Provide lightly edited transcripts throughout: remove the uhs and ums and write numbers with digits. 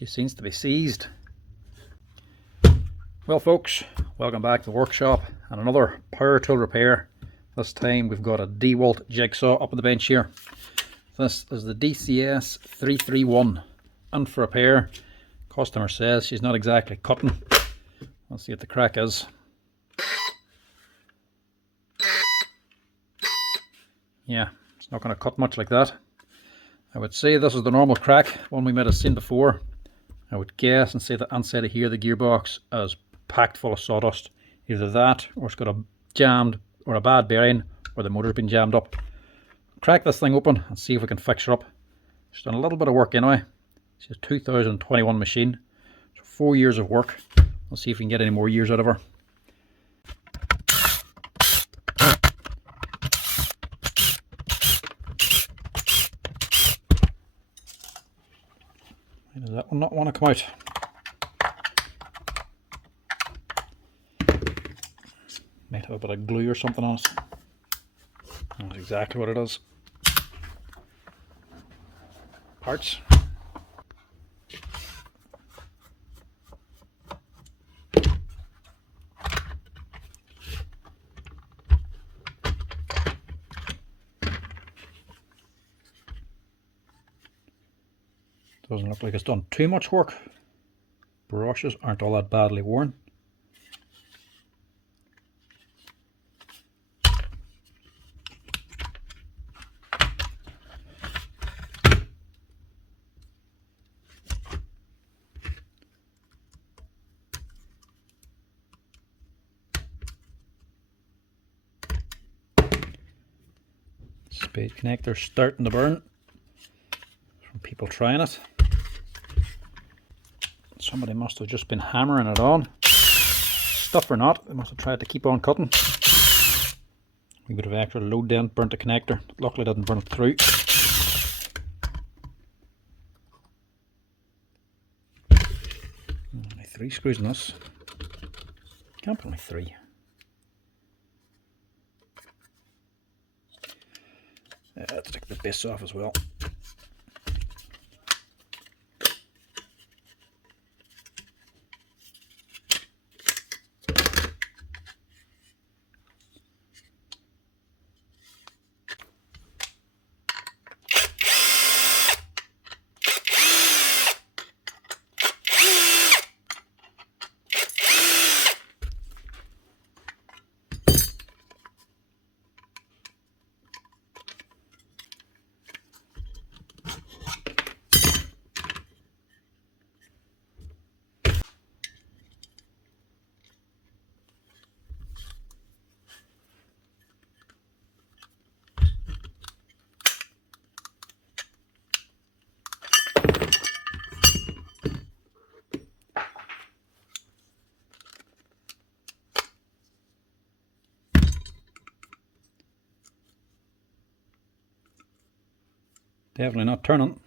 She seems to be seized. Well folks, welcome back to the workshop and another power tool repair. This time we've got a Dewalt Jigsaw up on the bench here. This is the DCS331 and for repair. Customer says she's not exactly cutting. Let's see what the crack is. Yeah, it's not going to cut much like that. I would say this is the normal crack, one we might have seen before. I would guess and say that inside of here the gearbox is packed full of sawdust. Either that, or it's got a jammed or a bad bearing, or the motor's been jammed up. Crack this thing open and see if we can fix her up. She's done a little bit of work anyway. She's a 2021 machine, so 4 years of work. Let's see if we can get any more years out of her. Why does that one not want to come out? Might have a bit of glue or something on it. That's exactly what it is. Parts. Doesn't look like it's done too much work. Brushes aren't all that badly worn. Spade connector starting to burn from people trying it. Somebody must have just been hammering it on. Stuff or not, they must have tried to keep on cutting. We would have actually load dent, burnt the connector. Luckily didn't burn it through. Only 3 screws in this. Can't be only 3. Let's take the base off as well. Definitely not turning.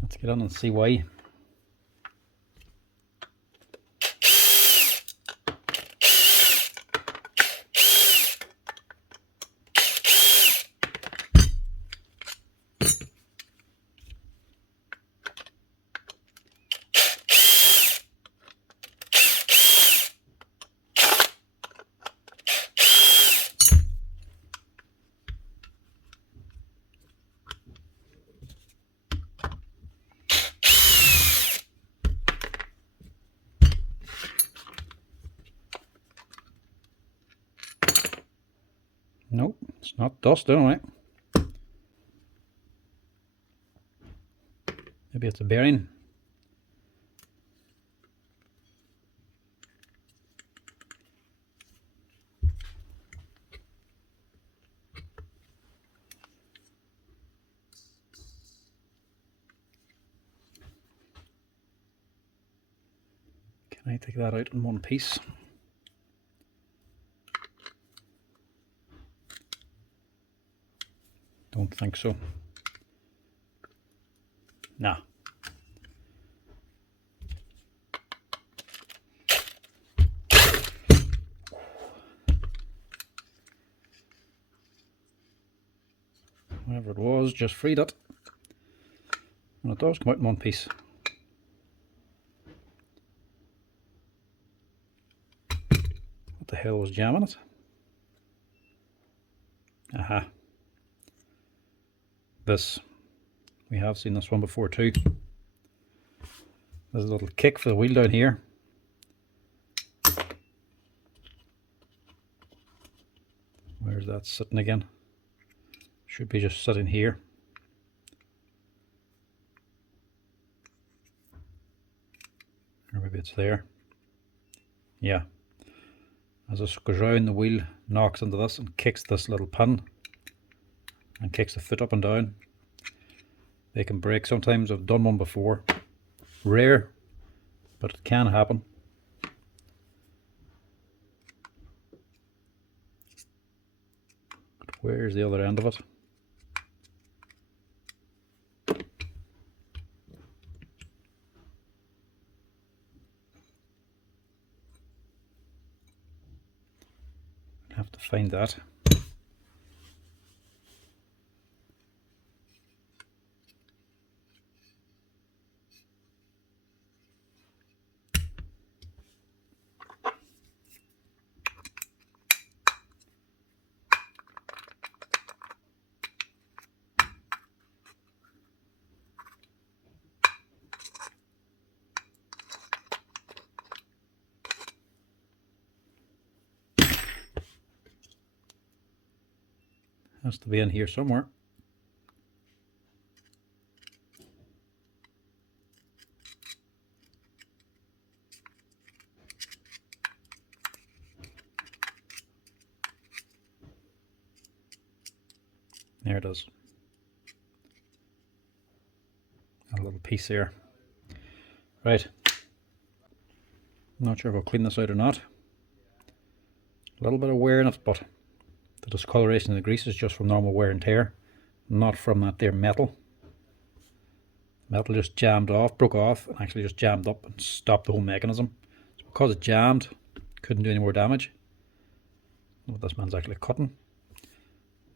Let's get on and see why. Nope, it's not dust anyway. Maybe it's a bearing. Can I take that out in one piece? Don't think so. Nah. whatever it was, just freed it. And it does come out in one piece. What the hell was jamming it? Aha. This. We have seen this one before too. There's a little kick for the wheel down here. Where's that sitting again? Should be just sitting here. Or maybe it's there. Yeah. As this goes round, the wheel knocks into this and kicks this little pin and kicks the foot up and down. They can break sometimes. I've done one before. Rare, but it can happen. But where's the other end of it? Have to find that. Has to be in here somewhere. There it is. A little piece there. Right. Not sure if I'll clean this out or not. A little bit of wear in it, but the discoloration of the grease is just from normal wear and tear, not from that there metal. Metal just jammed off, broke off, and actually just jammed up and stopped the whole mechanism. So because it jammed, couldn't do any more damage. What this man's actually cutting.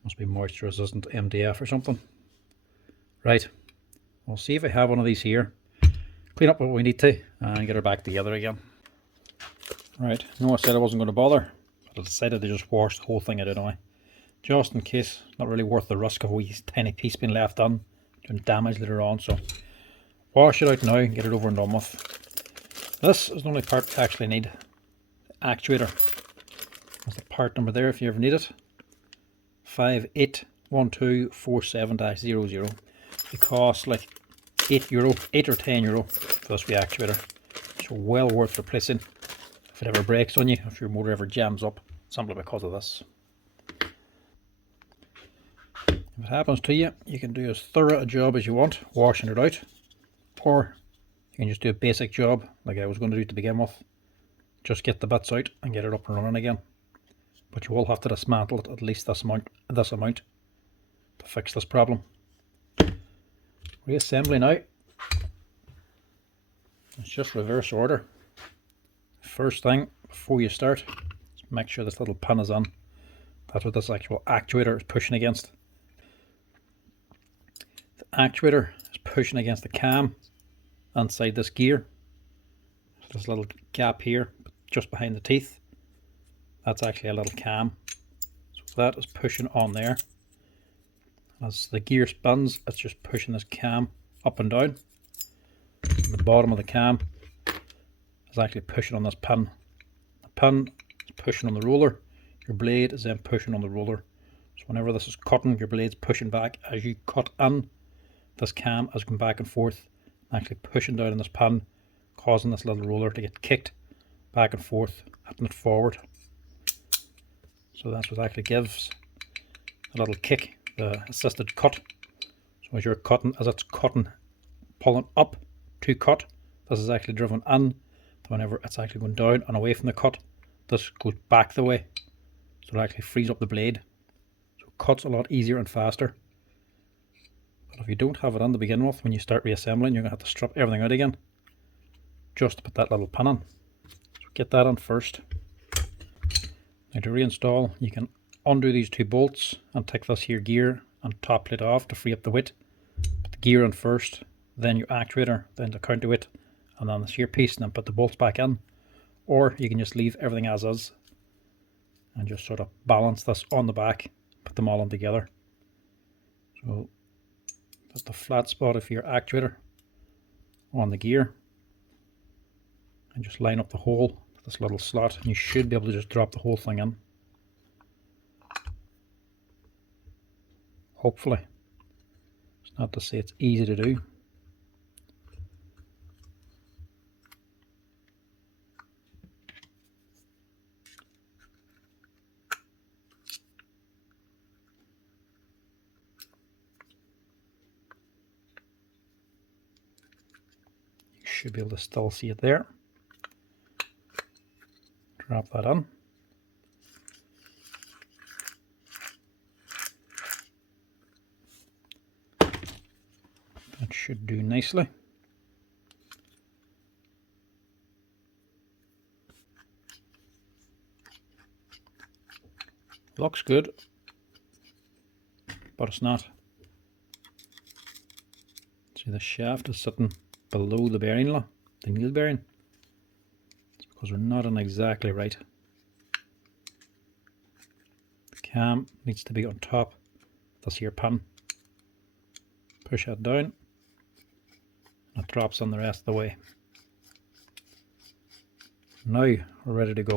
Must be moisture resistant MDF or something. Right, we'll see if I have one of these here. Clean up what we need to and get her back together again. Right, I said I wasn't going to bother, but I decided to just wash the whole thing out anyway. Just in case, not really worth the risk of a wee tiny piece being left on, doing damage later on. So wash it out now and get it over and done with. This is the only part I actually need. The actuator. That's the part number there if you ever need it. 581247-00. It costs like €8, 8 or 10 euro for this wee actuator. So well worth replacing if it ever breaks on you, if your motor ever jams up, simply because of this. If it happens to you, you can do as thorough a job as you want, washing it out, or you can just do a basic job like I was going to do to begin with. Just get the bits out and get it up and running again. But you will have to dismantle it at least this amount to fix this problem. Reassembly now. It's just reverse order. First thing before you start, make sure this little pin is on. That's what this actual actuator is pushing against. The actuator is pushing against the cam inside this gear. This little gap here, just behind the teeth. That's actually a little cam. So that is pushing on there. As the gear spins, it's just pushing this cam up and down. And the bottom of the cam is actually pushing on this pin. The pin is pushing on the roller. Your blade is then pushing on the roller. So whenever this is cutting, your blade's pushing back. As you cut in, this cam is going back and forth, actually pushing down on this pin, causing this little roller to get kicked back and forth, hitting it forward. So that's what actually gives a little kick, the assisted cut. So as you're cutting, as it's cutting, pulling up to cut, this is actually driven in. Whenever it's actually going down and away from the cut, this goes back the way. So it actually frees up the blade. So it cuts a lot easier and faster. But if you don't have it on to begin with, when you start reassembling, you're going to have to strip everything out again, just to put that little pin on. So get that on first. Now to reinstall, you can undo these two bolts and take this here gear and top plate off to free up the weight. Put the gear on first, then your actuator, then the counterweight, and then the shear piece, and then put the bolts back in. Or you can just leave everything as is and just sort of balance this on the back, put them all in together. So put the flat spot of your actuator on the gear and just line up the hole with this little slot, and you should be able to just drop the whole thing in. Hopefully. It's not to say it's easy to do. You should be able to still see it there. Drop that in. That should do nicely. Looks good, but it's not. See, the shaft is sitting below the bearing, the needle bearing. It's because we're not in exactly right. The cam needs to be on top of this here pin. Push that down, and it drops on the rest of the way. Now we're ready to go.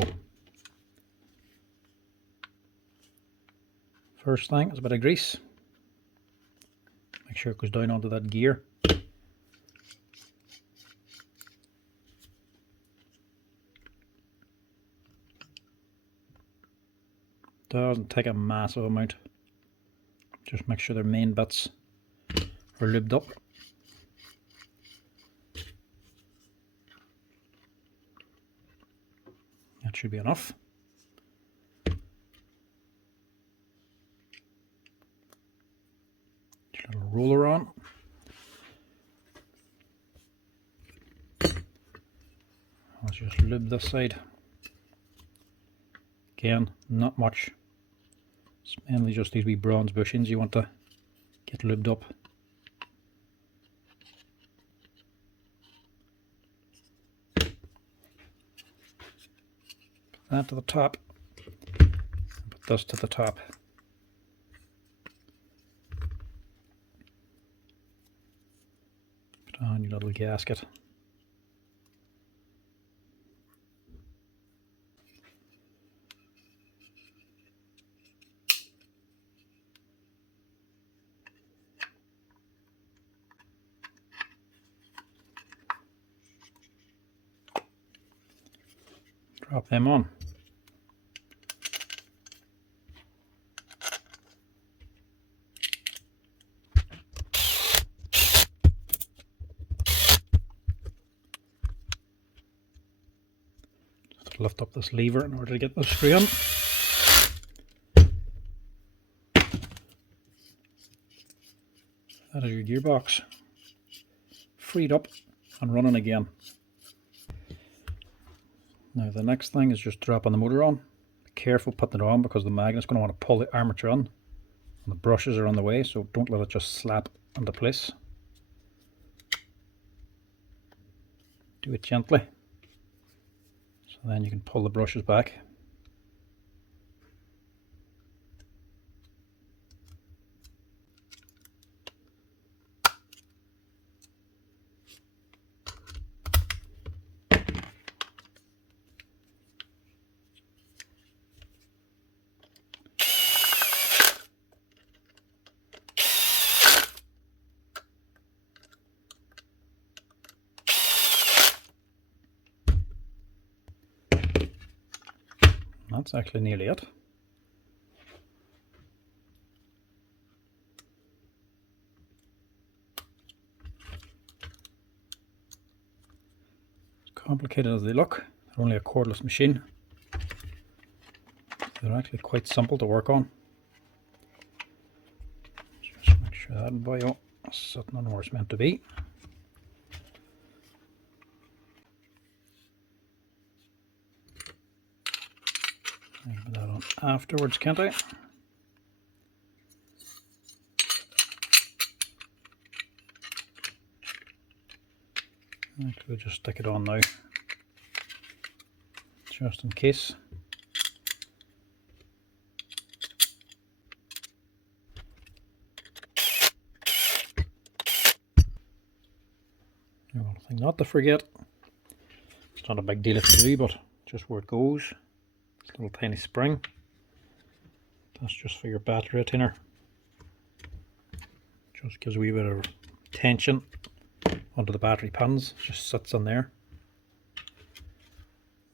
First thing is a bit of grease. Make sure it goes down onto that gear. Doesn't take a massive amount. Just make sure their main bits are lubed up. That should be enough. Just a little roller on. Let's just lube this side. Again, not much. It's mainly just these wee bronze bushings you want to get lubed up. Put that to the top. Put this to the top. Put on your little gasket. Drop them on. Just lift up this lever in order to get the screw on. That is your gearbox, freed up and running again. Now the next thing is just dropping the motor on. Be careful putting it on because the magnet's going to want to pull the armature on. And the brushes are on the way, so don't let it just slap into place. Do it gently, so then you can pull the brushes back. That's actually nearly it. As complicated as they look, they're only a cordless machine. They're actually quite simple to work on. Just make sure that bio is sitting on where it's meant to be. I can put that on afterwards, can't I? Actually, just stick it on now, just in case. One thing not to forget, it's not a big deal if you do, but just where it goes, this little tiny spring, that's just for your battery retainer. Just gives a wee bit of tension onto the battery pins, just sits on there.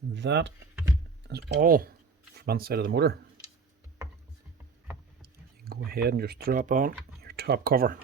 That is all from inside of the motor. You can go ahead and just drop on your top cover.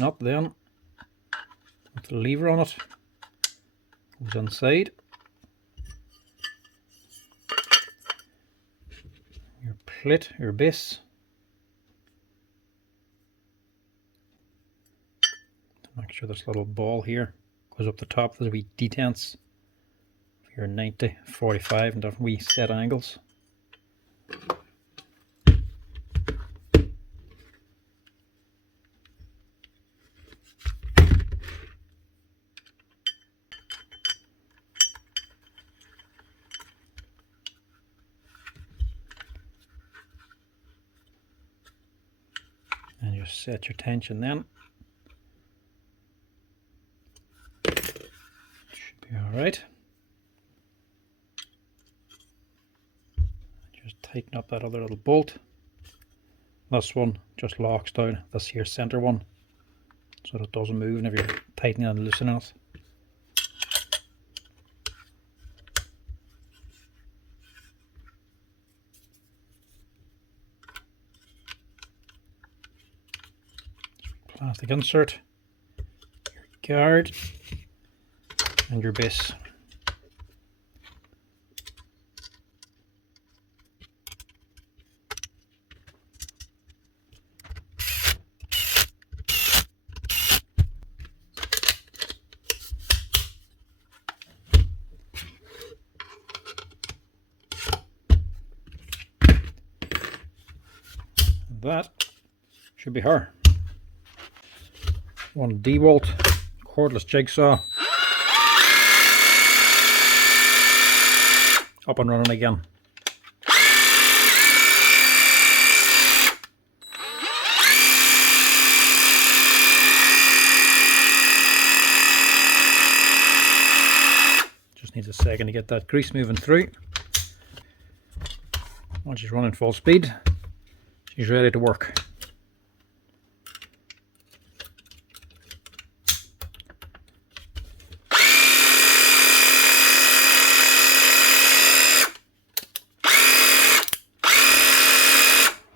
Nut then with the lever on it goes inside. Your plate, your base. To make sure this little ball here goes up the top. There's a wee detents for your 90, 45 and different wee set angles. And just set your tension then. Should be alright. Just tighten up that other little bolt. This one just locks down this here center one so that it doesn't move whenever you're tightening and loosening it. Plastic insert, your guard and your base. That should be her. One Dewalt cordless jigsaw up and running again. Just needs a second to get that grease moving through. Once she's running full speed, she's ready to work.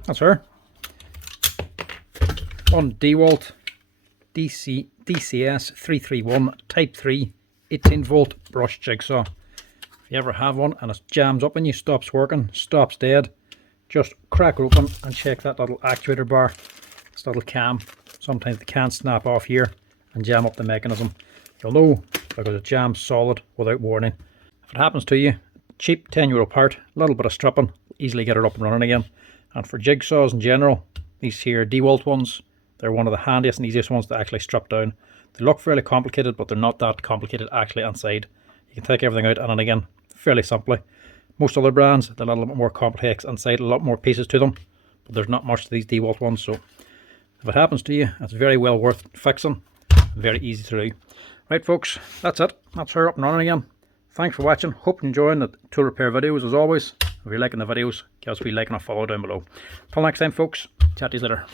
That's her. One Dewalt DCS331 Type 3 18 volt brush jigsaw. If you ever have one and it jams up and you stops working, stops dead, just crack it open and check that little actuator bar, this little cam. Sometimes the can snap off here and jam up the mechanism. You'll know because it jams solid without warning. If it happens to you, cheap €10 part, a little bit of stripping, easily get it up and running again. And for jigsaws in general, these here Dewalt ones, they're one of the handiest and easiest ones to actually strip down. They look fairly complicated, but they're not that complicated actually inside. You can take everything out and again, fairly simply. Most other brands, they're a little bit more complex inside, a lot more pieces to them. But there's not much to these Dewalt ones, so if it happens to you, it's very well worth fixing. Very easy to do. Right folks, that's it. That's her up and running again. Thanks for watching. Hope you're enjoying the tool repair videos as always. If you're liking the videos, give us a wee like and a follow down below. Till next time folks, chat to you later.